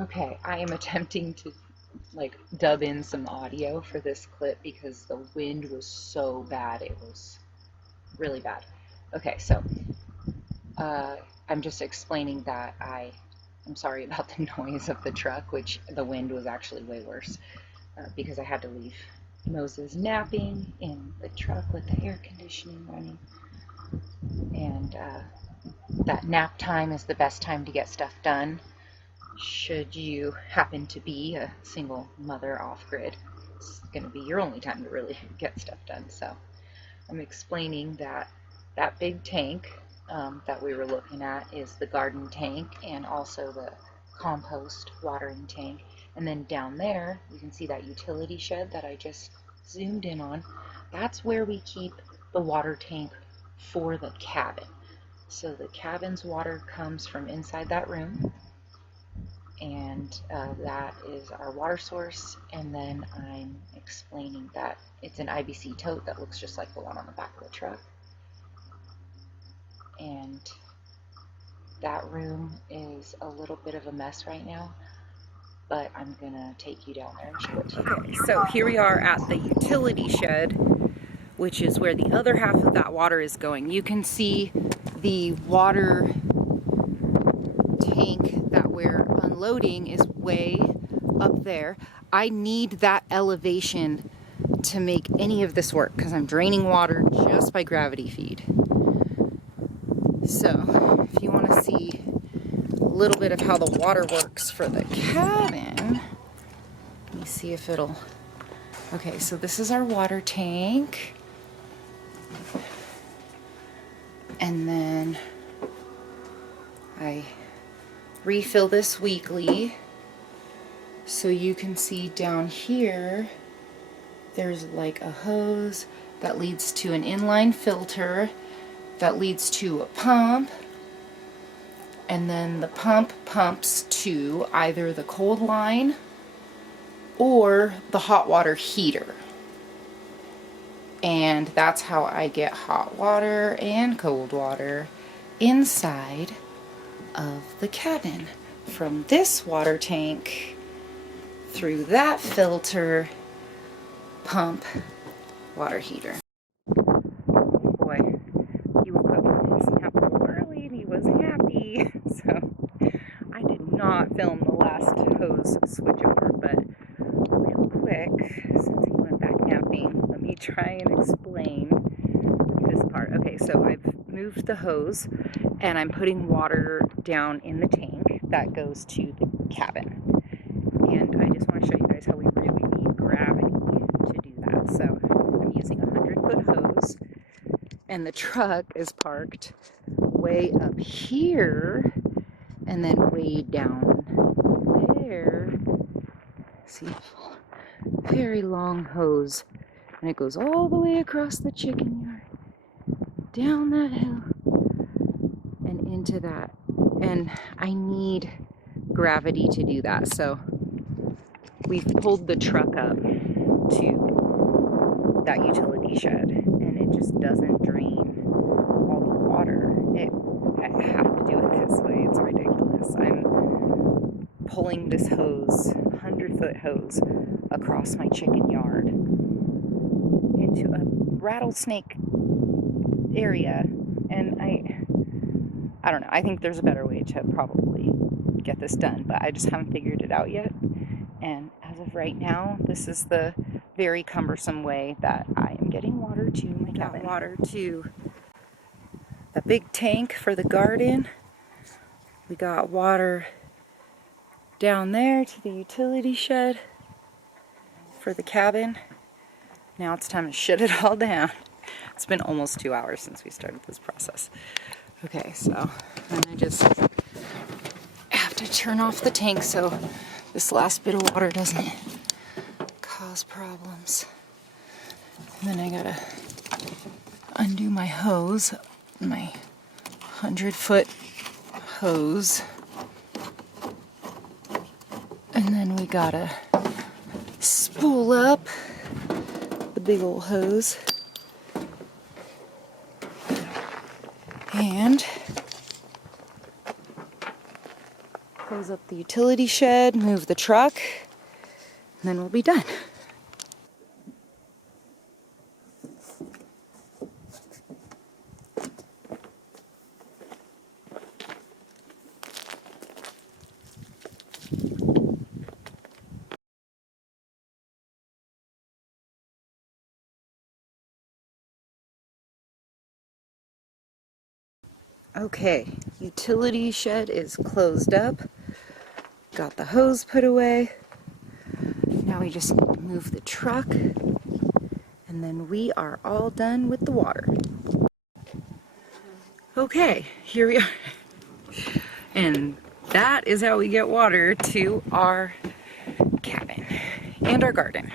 Okay, I am attempting to like dub in some audio for this clip because the wind was so bad. It was really bad. Okay, so uh, I'm just explaining that I'm sorry about the noise of the truck, which the wind was actually way worse because I had to leave Moses napping in the truck with the air conditioning running. And that nap time is the best time to get stuff done. Should you happen to be a single mother off grid, it's going to be your only time to really get stuff done. So I'm explaining that that big tank that we were looking at is the garden tank and also the compost watering tank. And then down there, you can see that utility shed that I just zoomed in on. That's where we keep the water tank for the cabin. So the cabin's water comes from inside that room, and that is our water source. And then I'm explaining that it's an IBC tote that looks just like the one on the back of the truck. And that room is a little bit of a mess right now, but I'm gonna take you down there and show it to you. Okay, so here we are at the utility shed, which is where the other half of that water is going. You can see the water tank that we're unloading is way up there. I need that elevation to make any of this work because I'm draining water just by gravity feed. So if you want to see a little bit of how the water works for the cabin, let me see if it'll... Okay, so this is our water tank. And then I refill this weekly. So you can see down here, there's like a hose that leads to an inline filter that leads to a pump, and then the pump pumps to either the cold line or the hot water heater. And that's how I get hot water and cold water inside of the cabin, from this water tank through that filter, pump, water heater. Boy, he woke up from his nap a little early and he wasn't happy. So I did not film the last hose switchover, but real quick, since he went back napping, let me try and explain this part. Okay, so I've moved the hose and I'm putting water down in the tank that goes to the cabin. And I just want to show you guys how we really need gravity to do that. So I'm using a 100-foot hose, and the truck is parked way up here and then way down there. See, very long hose, and it goes all the way across the chicken yard, down that hill, and into that. And I need gravity to do that. So we've pulled the truck up to that utility shed, and it just doesn't drain all the water. I have to do it this way. It's ridiculous. I'm pulling this hose, 100-foot hose, across my chicken yard into a rattlesnake area, and I don't know. I think there's a better way to probably get this done, but I just haven't figured it out yet. And as of right now, this is the very cumbersome way that I am getting water to my cabin. Water to the big tank for the garden. We got water down there to the utility shed for the cabin. Now it's time to shut it all down. It's been almost 2 hours since we started this process. Okay, so then I just have to turn off the tank so this last bit of water doesn't cause problems. And then I gotta undo my hose, my 100-foot hose. And then we gotta spool up the big old hose. And Close up the utility shed, move the truck, and then we'll be done. Okay, utility shed is closed up. Got the hose put away. Now we just need to move the truck, and then we are all done with the water. Okay, here we are. And that is how we get water to our cabin and our garden.